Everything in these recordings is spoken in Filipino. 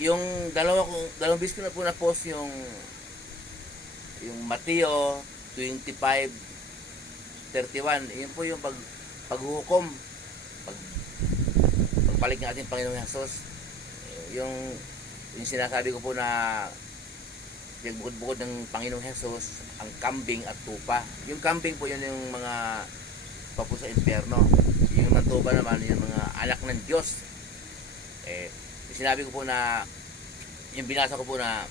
yung dalawang bis ko na po na post yung Mateo 25:31. Yun po yung paghuhukom, pag pagbalik ng ating Panginoong Hesus. Yung sinasabi ko po na bukod-bukod ng Panginoong Hesus, ang kambing at tupa. Yung kambing po yun yung mga papo sa impyerno. Yung ng tupa naman yung mga anak ng Diyos. Sinabi ko po na yung binasa ko po na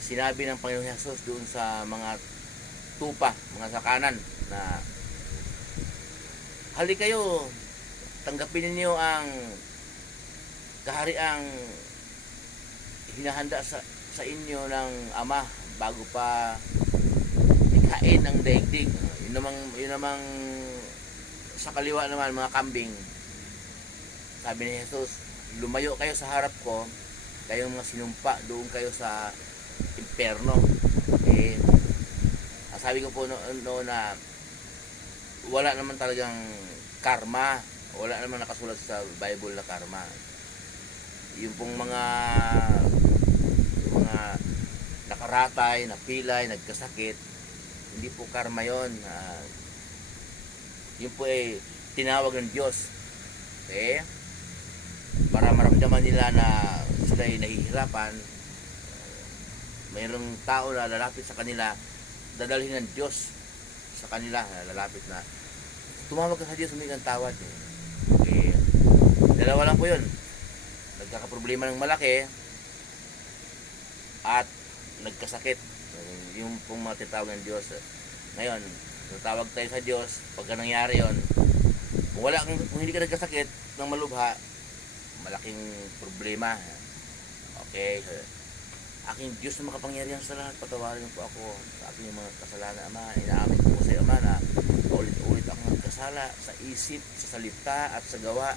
sinabi ng Panginoong Hesus doon sa mga tupa, mga sakanan na hali kayo, tanggapin niyo ang kahariang hinahanda sa inyo ng Ama bago pa ikain ng daigdig. Yun namang sa kaliwa naman mga kambing. Sabi ni Jesus, lumayo kayo sa harap ko, kayong mga sinumpa, doon kayo sa impyerno. Sabi ko po noon na wala naman talagang karma, wala naman nakasulat sa Bible na karma. Yung pong mga nakaratay, napilay, nagkasakit, hindi po karma yon. Yun po ay tinawag ng Diyos para maramdaman nila na sila ay nahihirapan. Mayroong tao na lalapit sa kanila, dadalhin ng Diyos sa kanila, lalapit na tumawag ka sa Diyos, humingi ng tawad. Dalawa lang po yun, nagkakaproblema ng malaki at nagkasakit. Yung pong mga titawag ng Diyos. Ngayon, tatawag tayo sa Diyos pagka nangyari yon. Kung hindi ka nagkasakit ng malubha, malaking problema. Okay, aking Diyos na makapangyarihan sa lahat, patawarin mo po ako sa aking mga kasalanan, Ama. Inaamin ko sa iyo, Ama, na ulit-ulit akong nagkasala sa isip, sa salita at sa gawa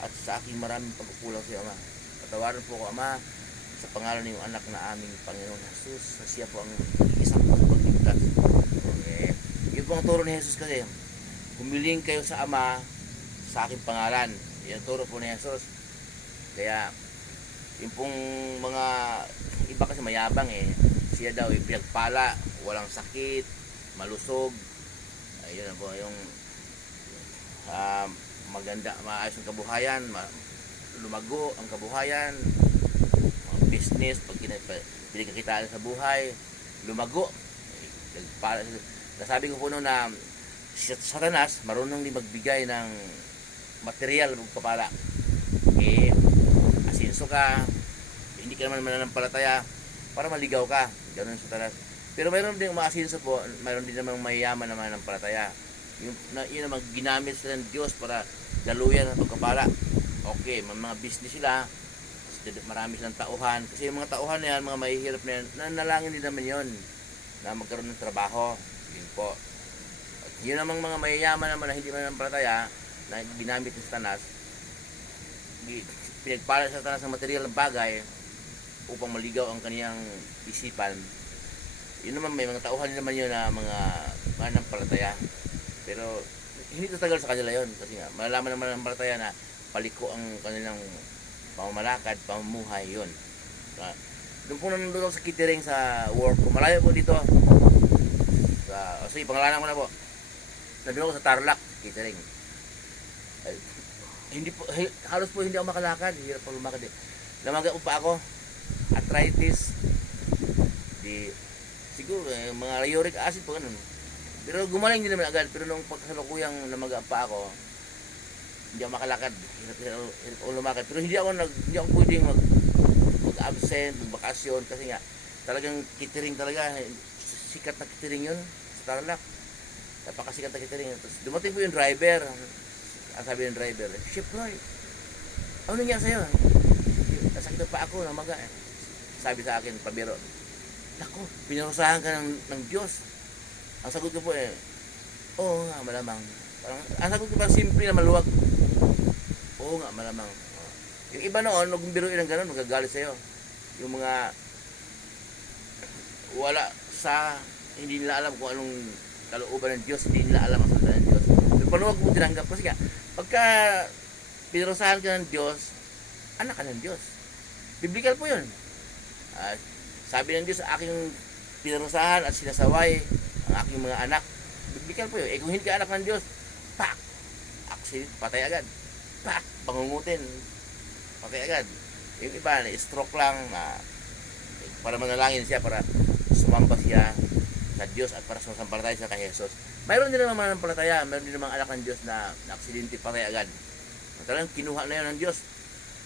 at sa aking maraming pagkukulang sa iyo, Ama. Patawarin po ako, Ama, sa pangalan ng iyong anak na aming Panginoong Jesus, na siya po ang isang pagpagligtas. Okay. Yun po ang turo ni Jesus kasi, humiling kayo sa Ama sa aking pangalan. Yan ang turo po ni Jesus. Kaya yung pong mga iba kasi mayabang siya daw pinagpala, walang sakit, malusog, ayun po yung maganda, maayos ang kabuhayan, lumago ang kabuhayan, mga business, pag pinagkakitaan sa buhay, lumago, nagpala. Nasabi ko po noon na si Satanas marunong din magbigay ng material magpapala. Asinso ka, hindi ka naman mananampalataya para maligaw ka, ganoon sa Satanas. Pero mayroon din umaasinso po, mayroon din namang mayayaman na mananampalataya. Yun naman ginamit sila ng Diyos para daluyan ang pagkapala. Okay, may mga business sila, marami silang tauhan, kasi yung mga tauhan na yan, mga mahihirap na yan, nanalangin din naman yun na magkaroon ng trabaho. Yun po. At yun namang mga mayayaman naman na hindi mananampalataya na ginamit ng Satanas, pinagpala sa Satanas ng material ng bagay upang maligaw ang kaniyang isipan. Yun naman, may mga tauhan naman yun na mga mananampalataya. Pero hindi tatagal sa kanila yun kasi nga malalaman naman ng palataya na paliko ang kanilang pamamalakad, pamumuhay yun. Doon po nandun ako sa catering sa work ko. Malayo po dito. Sige, pangalanan ko na po. Nandun ako sa Tarlac catering. Hindi po, halos po hindi ako makalakad. Hirap po lumakad Namaga po pa ako. Arthritis. Siguro mga uric acid po ganun. Pero gumaling din naman agad. Pero nung pagkasalukuyang namaga pa ako, hindi ako makalakad. Hirap ako lumakad. Pero hindi ako pwedeng mag-absent, mag-bakasyon. Kasi nga, talagang catering talaga. Sikat na catering yun sa Tarlac. Napakasikat na catering. Tapos dumating po yung driver. Ang sabi ng driver, Chef Roy, ano nangyari sa'yo? Nasakit pa ako, namaga. Sabi sa akin, pabiro, naku, pinarusahan ka ng Diyos. Ang sagot ko po oo nga, malamang. Ang sagot ko parang simple na maluwag. Oo nga, malamang. Yung iba noon, nung biruin ng gano'n, magagalit sa'yo. Yung mga wala hindi nila alam kung anong kalooban ng Diyos, hindi nila alam ang salita ng Diyos. Pero panuwag mo tinanggap kasi nga, pagka pinarusahan ka ng Diyos, anak ka ng Diyos. Biblical po yun. Ah, sabi ng Diyos, aking pinarusahan at sinasaway ang aking mga anak. Biblical po yun. Eh kung hindi ka anak ng Diyos, pak! Accident, patay agad. Pak! Pangungutin, patay agad. Yung iba, na-stroke lang, para manalangin siya, para sumamba siya sa Diyos at para sumasampalataya siya kay Jesus. Mayroon din naman mananampalataya, mayroon din naman anak ng Diyos na aksidente patay agad. Talagang kinuha na yun ng Diyos.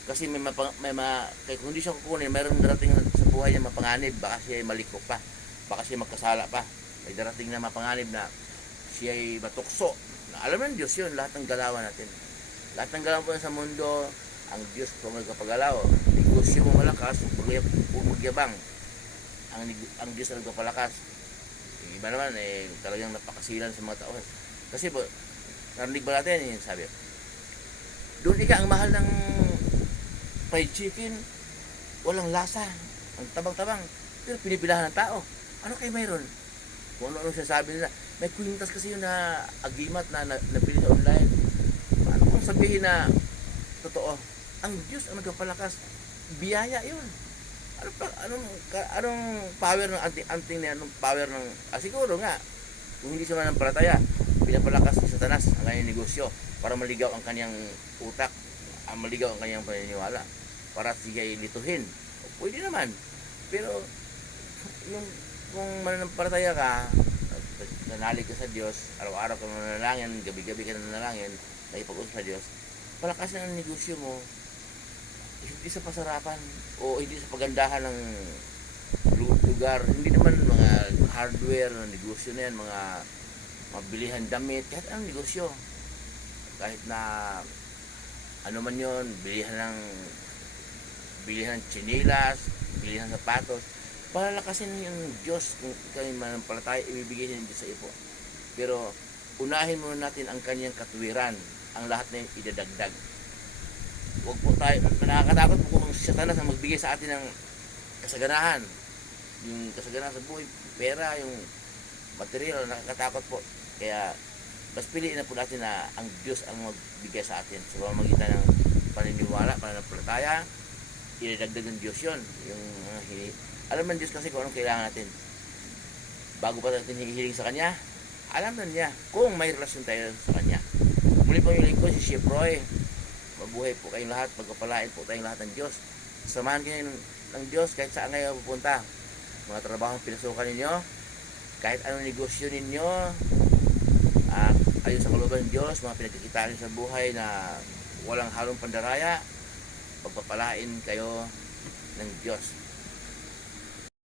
Kasi kaya kung hindi siya kukunin, mayroon darating sa buhay niya mapanganib, baka siya ay malikok pa, baka siya magkasala pa. May darating na mapanganib na siya ay matukso. Alam ng Diyos yun, lahat ng galawan natin. Lahat ng galawan po sa mundo, ang Diyos po magkapagalaw. Negosyo mo malakas, kung magyabang, ang Diyos na nagpapalakas. Yung iba naman, talagang napakasilan sa mga tao. Kasi po, narinig ba natin yung sabi, doon ang mahal ng fried chicken, walang lasa, ang tabang-tabang, pero pinipilahan ng tao. Ano kayo mayroon? Kung ano sinasabi nila, may kwintas kasi yun na agimat na nabili sa online. Ano kung sabihin na totoo? Ang Diyos ang nagpapalakas, biyaya yun. Anong power ng anting na anong power ng siguro nga kung hindi siya manampalataya, pinapalakas ni Satanas ang kanyang negosyo para maligaw ang kanyang utak, maligaw ang kanyang paniniwala, para siya lituhin. Pwede naman, pero yung kung mananampalataya ka, nanalig ka sa Diyos, araw-araw ka nanalangin, gabi-gabi ka nanalangin, nakipag-usap sa Diyos, palakasin ang negosyo mo, hindi sa pasarapan o hindi sa pagandahan ng lugar, hindi naman mga hardware na negosyo na yan, mga bilihan damit, kahit anong negosyo, kahit na ano man yon, bilihan ng chinilas, bilihan ng sapatos, palakasin yung Diyos. Kung kayo manampalataya, ibibigay niya ng Diyos sa iyo po. Pero unahin muna natin ang kanyang katuwiran, ang lahat na yung idadagdag. Huwag po tayo, nakakatakot po kung si Satanas ang magbigay sa atin ng kasaganahan, yung kasaganahan sa buhay, pera, yung material, nakakatakot po. Kaya mas piliin na po natin na ang Diyos ang magbigay sa atin sa pamamagitan ng paniniwala, pananampalataya. Idadagdag ng Diyos yun, yung alam ng Diyos kasi kung anong kailangan natin. Bago pa natin hihiling sa Kanya, alam na niya kung may relasyon tayo sa Kanya. Muli po yung lingkod, si Chef Roy. Mabuhay po kayong lahat, pagpapalain po tayong lahat ng Diyos. Samahan kayo ng Diyos kahit saan kayo pupunta. Mga trabahong pinasukan ninyo, kahit anong negosyo ninyo, ayon sa kalooban ng Diyos, mga pinagkikitaan sa buhay na walang halong pandaraya, pagpapalain kayo ng Diyos.